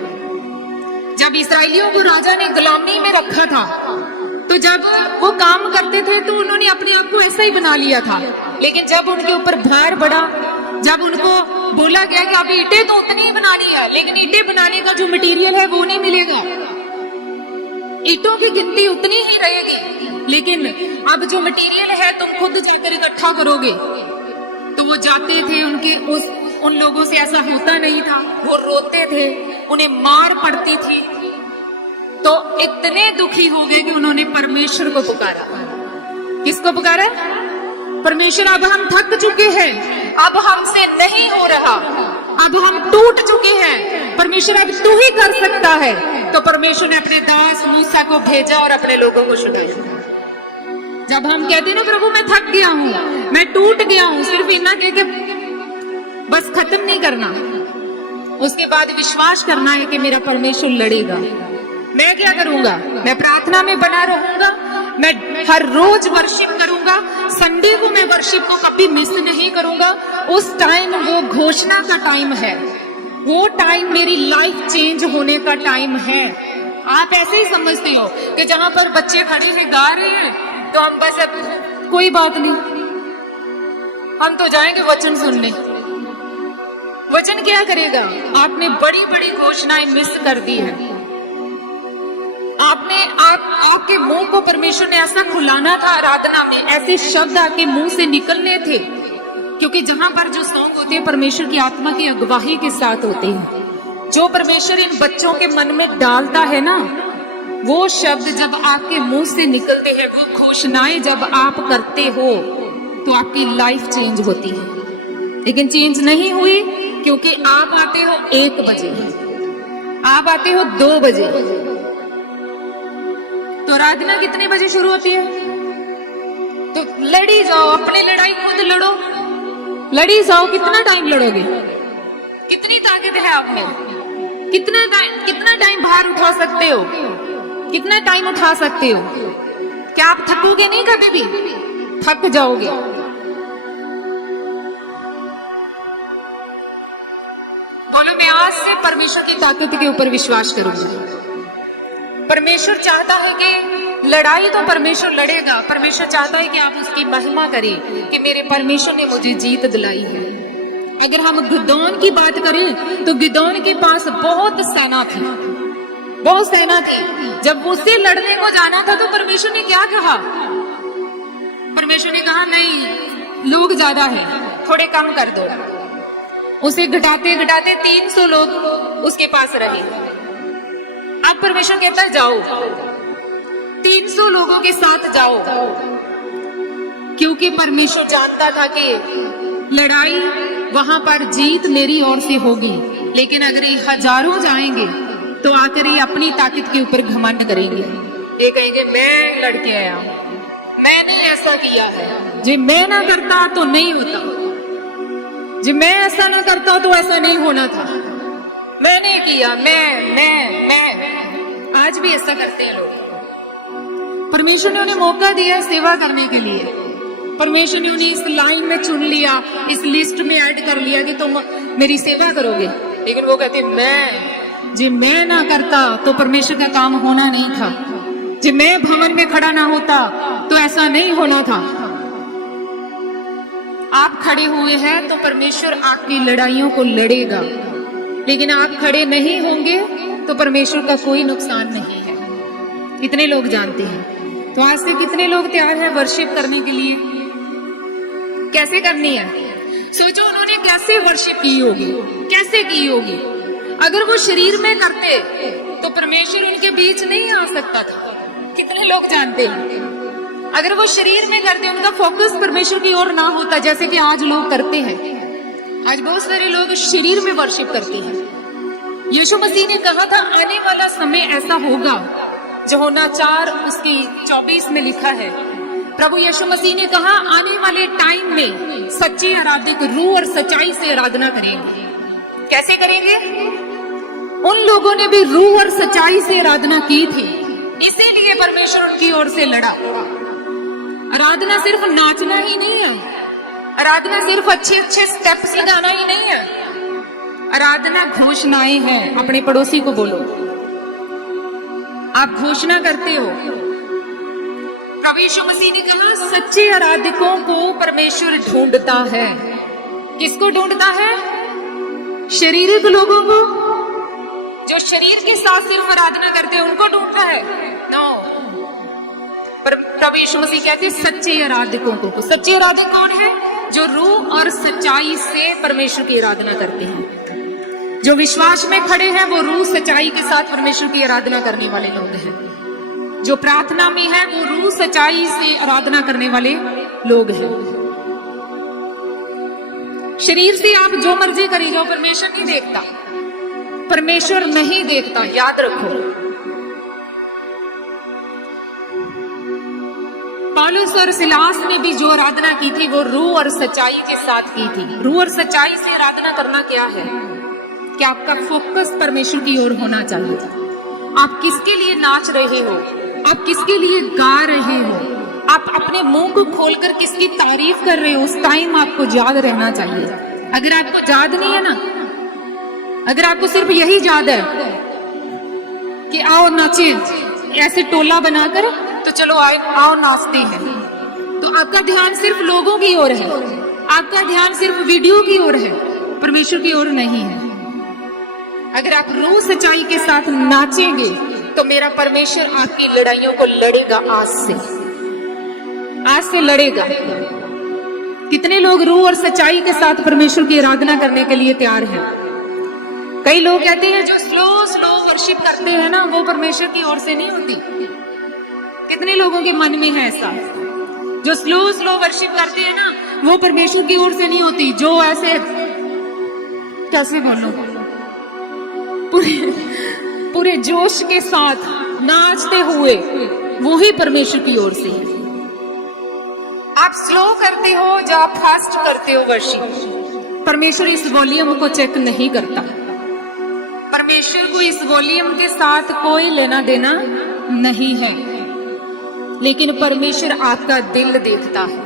जब इस्राएलियों को राजा ने गुलामी में रखा था तो जब वो काम करते थे तो उन्होंने अपने आप को ऐसा ही बना लिया था। लेकिन जब उनके ऊपर भार बढ़ा, जब उनको बोला गया कि अभी ईंटें तो उतनी ही बनानी है, लेकिन ईंटें बनाने का जो मटेरियल है वो नहीं मिलेगा, ईंटों की गिनती उतनी ही रहेगी, लेकिन अब जो मटेरियल है तुम खुद जाकर इकट्ठा करोगे। तो वो जाते थे, उन लोगों से ऐसा होता नहीं था, वो रोते थे, उन्हें मार पड़ती थी। तो इतने दुखी हो गए कि उन्होंने परमेश्वर को पुकारा। किसको पुकारा? परमेश्वर अब हम थक चुके हैं, अब हमसे नहीं हो रहा, अब हम टूट चुके हैं, परमेश्वर अब तू ही कर सकता है। तो परमेश्वर ने अपने दास मूसा को भेजा और अपने लोगों को छुड़ाया। जब हम कहते हैं ना प्रभु मैं थक गया हूं, मैं टूट गया हूं, सिर्फ इतना कह के बस खत्म नहीं करना, उसके बाद विश्वास करना है कि मेरा परमेश्वर लड़ेगा। मैं क्या करूंगा? मैं प्रार्थना में बना रहूंगा, मैं हर रोज वर्शिप करूंगा, संडे को मैं वर्शिप को कभी मिस नहीं करूंगा। उस टाइम वो घोषणा का टाइम है, वो टाइम मेरी लाइफ चेंज होने का टाइम है। आप ऐसे ही समझते हो कि जहां पर बच्चे खड़े हैं गा रहे हैं तो हम बस कोई बात नहीं, हम तो जाएंगे वचन सुनने। वचन क्या करेगा? आपने बड़ी बड़ी घोषणाएं मिस कर दी है। आपके मुंह को परमेश्वर ने ऐसा खुलाना था आराधना में, ऐसे शब्द आपके मुंह से निकलने थे, क्योंकि जहां पर जो सॉन्ग होते हैं परमेश्वर की आत्मा की अगुवाई के साथ होते हैं। जो परमेश्वर इन बच्चों के मन में डालता है ना, वो शब्द जब आपके मुंह से निकलते हैं, वो घोषणाएं जब आप करते हो तो आपकी लाइफ चेंज होती है। लेकिन चेंज नहीं हुई क्योंकि आप आते हो 1 बजे, आप आते हो 2 बजे, तो आराधना कितने बजे शुरू होती है? तो लड़ी जाओ, अपनी लड़ाई खुद लड़ो, लड़ी जाओ। कितना टाइम लड़ोगे? कितनी ताकत है आप में? कितना टाइम भार उठा सकते हो? कितना टाइम उठा सकते हो? क्या आप थकोगे नहीं? कभी भी थक जाओगे। बोलो, मैं आज से परमेश्वर की ताकत के ऊपर विश्वास करूंगा। परमेश्वर चाहता है कि लड़ाई तो परमेश्वर लड़ेगा। परमेश्वर चाहता है कि आप उसकी महिमा करें कि मेरे परमेश्वर ने मुझे जीत दिलाई है। अगर हम गिदोन की बात करें तो गिदोन के पास बहुत सेना थी, बहुत सेना थी। जब उससे लड़ने को जाना था तो परमेश्वर ने क्या कहा? परमेश्वर ने कहा नहीं, लोग ज्यादा है, थोड़े कम कर दो। उसे घटाते घटाते 300 लोग उसके पास रहे। अब परमेश्वर कहता है जाओ, 300 लोगों के साथ जाओ, क्योंकि परमेश्वर जानता था कि लड़ाई वहां पर जीत मेरी ओर से होगी। लेकिन अगर ये हजारों जाएंगे तो आकर ये अपनी ताकत के ऊपर घमंड करेंगे। ये कहेंगे मैं लड़के आया, मैंने ऐसा किया है, जी मैं ना करता तो नहीं होता, जी मैं ऐसा ना करता तो ऐसा नहीं होना था, मैंने किया, मैं आज भी ऐसा करते हैं लोग। परमेश्वर ने उन्हें मौका दिया सेवा करने के लिए। परमेश्वर ने उन्हें इस लाइन में चुन लिया, इस लिस्ट में ऐड कर लिया कि तुम मेरी सेवा करोगे। लेकिन वो कहते मैं ना करता तो परमेश्वर का काम होना नहीं था, जी मैं भवन में खड़ा ना होता तो ऐसा नहीं होना था। आप खड़े हुए हैं तो परमेश्वर आपकी लड़ाइयों को लड़ेगा, लेकिन आप खड़े नहीं होंगे तो परमेश्वर का कोई नुकसान नहीं है। कितने लोग जानते हैं? तो आज से कितने लोग तैयार हैं वर्शिप करने के लिए? कैसे करनी है? सोचो उन्होंने कैसे वर्शिप की होगी, कैसे की होगी। अगर वो शरीर में करते तो परमेश्वर उनके बीच नहीं आ सकता था। कितने लोग जानते हैं? अगर वो शरीर में करते, उनका फोकस परमेश्वर की ओर ना होता, जैसे कि आज लोग करते हैं। आज बहुत सारे लोग शरीर में वर्शिप करते हैं। यीशु मसीह ने कहा था आने वाला समय ऐसा होगा, यूहन्ना 4 उसकी 24 में लिखा है। प्रभु यीशु मसीह ने कहा आने वाले टाइम में सच्चे आराधक रूह और सच्चाई से आराधना करेंगे। कैसे करेंगे? उन लोगों ने भी रूह और सच्चाई से आराधना की थी, इसीलिए परमेश्वर उनकी ओर से लड़ा। आराधना सिर्फ नाचना ही नहीं है, आराधना सिर्फ अच्छे अच्छे स्टेप्स लगाना ही नहीं है। आराधना घोषणाएं हैं। अपने पड़ोसी को बोलो, आप घोषणा करते हो। प्रभु यीशु मसीह ने कहा सच्चे आराधकों को परमेश्वर ढूंढता है। किसको ढूंढता है? शारीरिक लोगों को, जो शरीर के साथ सिर्फ आराधना करते हैं उनको ढूंढता है? नो। पर प्रभु यीशु मसीह कहते हैं सच्चे आराधकों को। सच्चे आराधक कौन है? जो रूह और सच्चाई से परमेश्वर की आराधना करते हैं। जो विश्वास में खड़े हैं वो रूह सच्चाई के साथ परमेश्वर की आराधना करने वाले लोग हैं। जो प्रार्थना में है वो रूह सच्चाई से आराधना करने वाले लोग हैं। शरीर से आप जो मर्जी करी जाओ, परमेश्वर नहीं देखता, परमेश्वर नहीं देखता, याद रखो। पौलुस और सिलास ने भी जो आराधना की थी वो रूह और सच्चाई के साथ की थी। रूह और सच्चाई से आराधना करना क्या है? कि आपका फोकस परमेश्वर की ओर होना चाहिए। आप किसके लिए नाच रहे हो? आप किसके लिए गा रहे हो? आप अपने मुंह को खोलकर किसकी तारीफ कर रहे हो? उस टाइम आपको याद रहना चाहिए। अगर आपको याद नहीं है ना, अगर आपको सिर्फ यही याद है कि आओ नाचे, ऐसे टोला बनाकर तो चलो आओ नाचते हैं, तो आपका ध्यान सिर्फ लोगों की ओर है, आपका ध्यान सिर्फ वीडियो की ओर है, परमेश्वर की ओर नहीं है। अगर आप रूह सच्चाई के साथ नाचेंगे तो मेरा परमेश्वर आपकी लड़ाइयों को लड़ेगा। आज से लड़ेगा। कितने लोग रूह और सच्चाई के साथ परमेश्वर की आराधना करने के लिए तैयार हैं? कई लोग कहते हैं जो स्लो वर्शिप करते हैं ना वो परमेश्वर की ओर से नहीं होती। कितने लोगों के मन में है ऐसा? जो स्लो वर्शिप करते हैं ना वो परमेश्वर की ओर से नहीं होती। जो ऐसे कैसे बोलो, पूरे जोश के साथ नाचते हुए, वो ही परमेश्वर की ओर से। आप स्लो करते हो या आप फास्ट करते हो वर्शिप, परमेश्वर इस वॉल्यूम को चेक नहीं करता। परमेश्वर परमेश्वर को इस वॉल्यूम के साथ कोई लेना देना नहीं है, लेकिन परमेश्वर आपका दिल देखता है।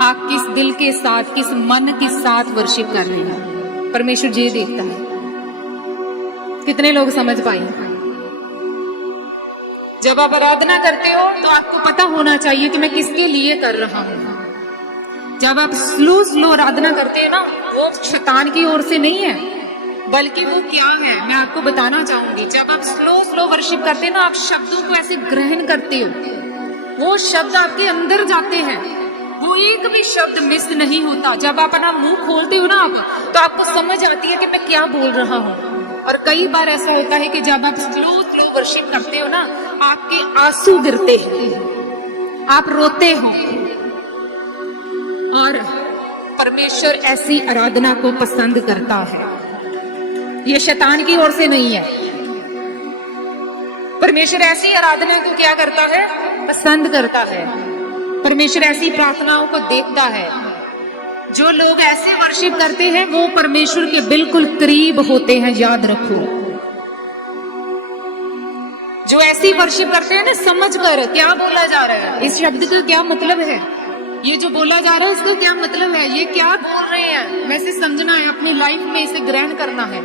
आप किस दिल के साथ, किस मन के साथ वर्शिप कर रहे हैं, परमेश्वर ये देखता है। कितने लोग समझ पाए? जब आप आराधना करते हो तो आपको पता होना चाहिए कि मैं किसके लिए कर रहा हूं। जब आप स्लो स्लो आराधना करते हैं ना, वो शैतान की ओर से नहीं है, बल्कि वो क्या है मैं आपको बताना चाहूंगी। जब आप स्लो स्लो वर्शिप करते हैं ना, आप शब्दों को ऐसे ग्रहण करते हो, वो शब्द आपके अंदर जाते हैं, वो एक भी शब्द मिस नहीं होता। जब आप अपना मुंह खोलते हो ना आप, तो आपको समझ आती है कि मैं क्या बोल रहा हूँ। और कई बार ऐसा होता है कि जब आप स्लो स्लो वर्शिप करते हो ना, आपके आंसू गिरते हैं, आप रोते हो। और परमेश्वर ऐसी आराधना को पसंद करता है, ये शैतान की ओर से नहीं है। परमेश्वर ऐसी आराधना को क्या करता है? पसंद करता है। परमेश्वर ऐसी प्रार्थनाओं को देखता है। जो लोग ऐसे वर्शिप करते हैं वो परमेश्वर के बिल्कुल करीब होते हैं, याद रखो। जो ऐसी वर्शिप करते हैं ना, समझ कर क्या बोला जा रहा है, इस शब्द का क्या मतलब है, ये जो बोला जा रहा है इसका क्या मतलब है, ये क्या बोल रहे हैं, वैसे समझना है, अपनी लाइफ में इसे ग्रहण करना है।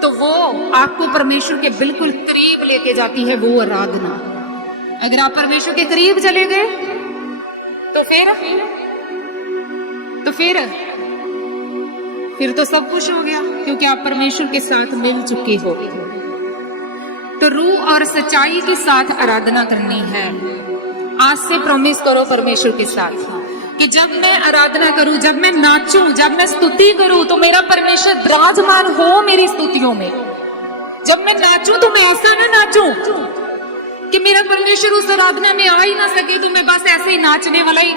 तो वो आपको परमेश्वर के बिल्कुल करीब लेके जाती है वो आराधना। अगर आप परमेश्वर के करीब चले गए तो फिर तो सब कुछ हो गया, क्योंकि आप परमेश्वर के साथ मिल चुके हो। तो रूह और सच्चाई के साथ आराधना करनी है। आज से प्रॉमिस करो परमेश्वर के साथ कि जब मैं आराधना करूं, जब मैं नाचूं, जब मैं स्तुति करूं, तो मेरा परमेश्वर विराजमान हो मेरी स्तुतियों में। जब मैं नाचूं तो मैं ऐसा ना नाचूं कि मेरा परमेश्वर उस आराधना में आ ही ना सके, तो मैं बस ऐसे ही नाचने वाला ही,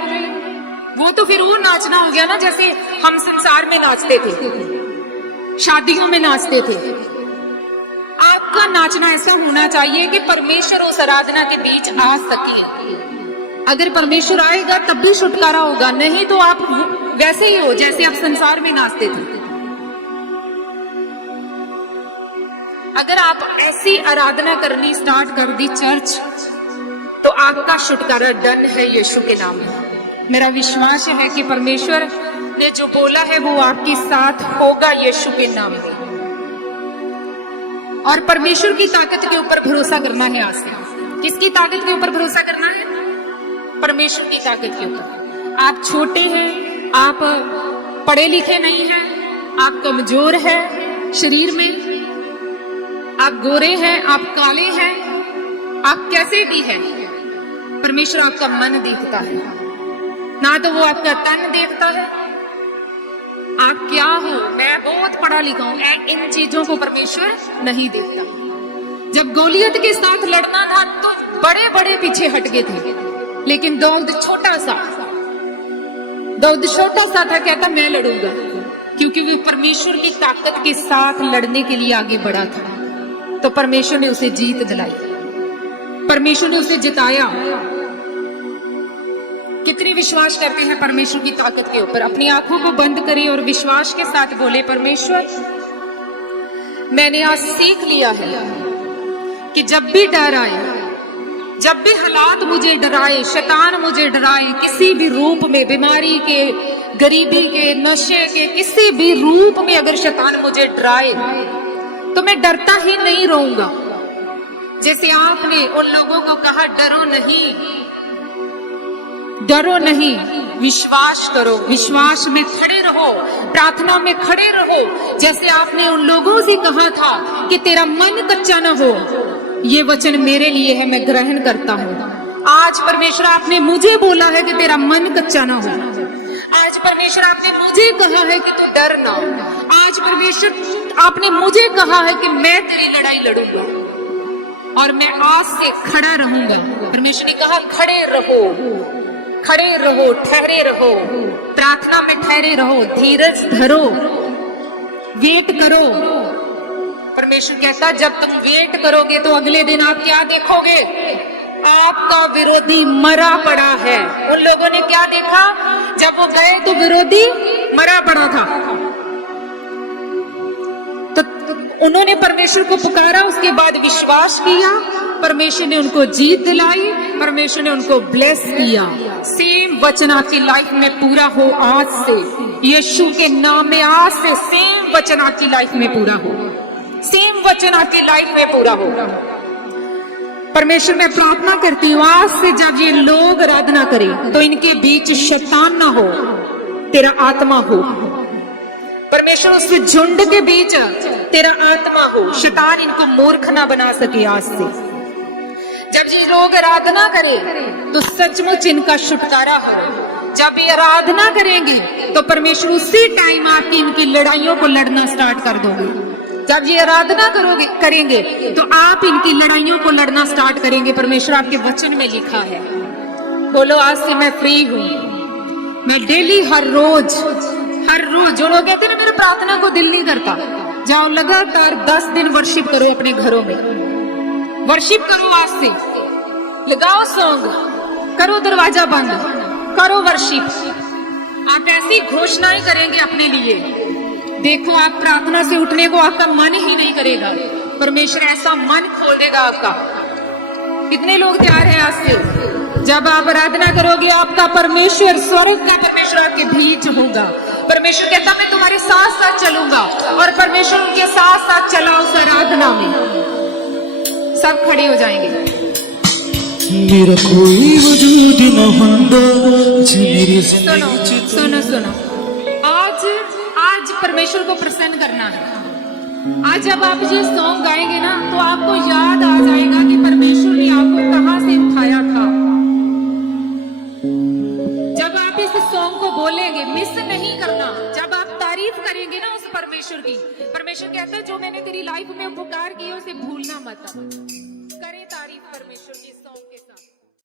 वो तो फिर वो नाचना हो गया ना जैसे हम संसार में नाचते थे, शादियों में नाचते थे। आपका नाचना ऐसा होना चाहिए कि परमेश्वर उस आराधना के बीच आ सके। अगर परमेश्वर आएगा तब भी छुटकारा होगा, नहीं तो आप वैसे ही हो जैसे आप संसार में नाचते थे। अगर आप ऐसी आराधना करनी स्टार्ट कर दी चर्च, तो आपका छुटकारा डन है यीशु के नाम में। मेरा विश्वास है कि परमेश्वर ने जो बोला है वो आपके साथ होगा यीशु के नाम में। और परमेश्वर की ताकत के ऊपर भरोसा करना है। आज से किसकी ताकत के ऊपर भरोसा करना है? परमेश्वर की ताकत के ऊपर। आप छोटे हैं, आप पढ़े लिखे नहीं हैं, आप कमजोर हैं शरीर में, आप गोरे हैं, आप काले हैं, आप कैसे भी हैं, परमेश्वर आपका मन देखता है, ना तो वो आपका तन देखता है। आप क्या हो, मैं बहुत पढ़ा लिखा हूं, इन चीजों को परमेश्वर नहीं देखता। जब गोलियत के साथ लड़ना था तो बड़े बड़े पीछे हट गए थे, लेकिन दाऊद छोटा सा था, कहता मैं लड़ूंगा, क्योंकि वो परमेश्वर की ताकत के साथ लड़ने के लिए आगे बढ़ा था। तो परमेश्वर ने उसे जीत दिलाई, परमेश्वर ने उसे जिताया। कितनी विश्वास करते हैं परमेश्वर की ताकत के ऊपर? अपनी आंखों को बंद करें और विश्वास के साथ बोले, परमेश्वर मैंने आज सीख लिया है कि जब भी डर आए, जब भी हालात मुझे डराए, शैतान मुझे डराए, किसी भी रूप में, बीमारी के, गरीबी के, नशे के, किसी भी रूप में अगर शैतान मुझे डराए तो मैं डरता ही नहीं रहूंगा। जैसे आपने उन लोगों को कहा डरो नहीं, डरो नहीं, विश्वास करो, विश्वास में खड़े रहो, प्रार्थना में खड़े रहो। जैसे आपने उन लोगों से कहा था कि तेरा मन कच्चा ना हो, ये वचन मेरे लिए है, मैं ग्रहण करता हूँ। आज परमेश्वर आपने मुझे बोला है कि तेरा मन कच्चा ना हो। आज परमेश्वर आपने मुझे कहा है कि तू डर ना। आज परमेश्वर आपने मुझे कहा है कि मैं तेरी लड़ाई लड़ूंगा और मैं आज से खड़ा रहूंगा। परमेश्वर ने कहा खड़े रहो, खड़े रहो, ठहरे रहो, प्रार्थना में ठहरे रहो, धीरज धरो, वेट करो। परमेश्वर कहता जब तुम वेट करोगे तो अगले दिन आप क्या देखोगे? आपका विरोधी मरा पड़ा है। उन लोगों ने क्या देखा? जब वो गए तो विरोधी मरा पड़ा था। तो उन्होंने परमेश्वर को पुकारा, उसके बाद विश्वास किया, परमेश्वर ने उनको जीत दिलाई, परमेश्वर ने उनको ब्लेस किया। सेम वचन आपकी लाइफ में पूरा हो आज से, यीशु के नाम में आज से सेम वचन आपकी लाइफ में पूरा हो, सेम वचन आपकी लाइफ में पूरा हो। परमेश्वर मैं प्रार्थना करती हूँ आज से जब ये लोग आराधना करें तो इनके बीच शैतान ना हो, तेरा आत्मा हो। परमेश्वर उस झुंड के बीच तेरा आत्मा हो, शैतान इनको मूर्ख ना बना सके आज से। जब ये लोग आराधना करें तो सचमुच इनका छुटकारा हो। जब ये आराधना करेंगे तो परमेश्वर उसी टाइम आपकी इनकी लड़ाइयों को लड़ना स्टार्ट कर दोगे। जब ये आराधना करेंगे तो आप इनकी लड़ाइयों को लड़ना स्टार्ट करेंगे। परमेश्वर आपके वचन में लिखा है। बोलो आज से मैं फ्री हूं, मैं डेली हर रोज जो लोग कहते हैं ना मेरी प्रार्थना को दिल नहीं करता, जाओ लगातार 10 दिन वर्शिप करो, अपने घरों में वर्शिप करो। आज से लगाओ सॉन्ग, करो दरवाजा बंद, करो वर्शिप। आप ऐसी घोषणाएं करेंगे अपने लिए, देखो आप प्रार्थना से उठने को आपका मन ही नहीं करेगा, परमेश्वर ऐसा मन खोल देगा आपका। कितने लोग तैयार हैं आज से? जब आप आराधना करोगे आपका परमेश्वर, स्वर्ग का परमेश्वर आपके बीच होगा। परमेश्वर कहता मैं तुम्हारे साथ साथ चलूंगा, और परमेश्वर उनके साथ साथ चला उस आराधना में। सब खड़े हो जाएंगे। मेरा कोई वजूद न होंदा जे मेरी सुनो जिंदगी च सुनो सुनो, आज परमेश्वर को प्रसन्न करना है। आज जब आप ये सॉन्ग गाएंगे ना तो आपको याद आ जाएगा कि परमेश्वर ने आपको कहां से उठाया था। जब आप इस सॉन्ग को बोलेंगे, मिस नहीं करना। जब आप तारीफ करेंगे ना उस परमेश्वर की, परमेश्वर कहता है जो मैंने तेरी लाइफ में उपकार किए उसे भूलना मत।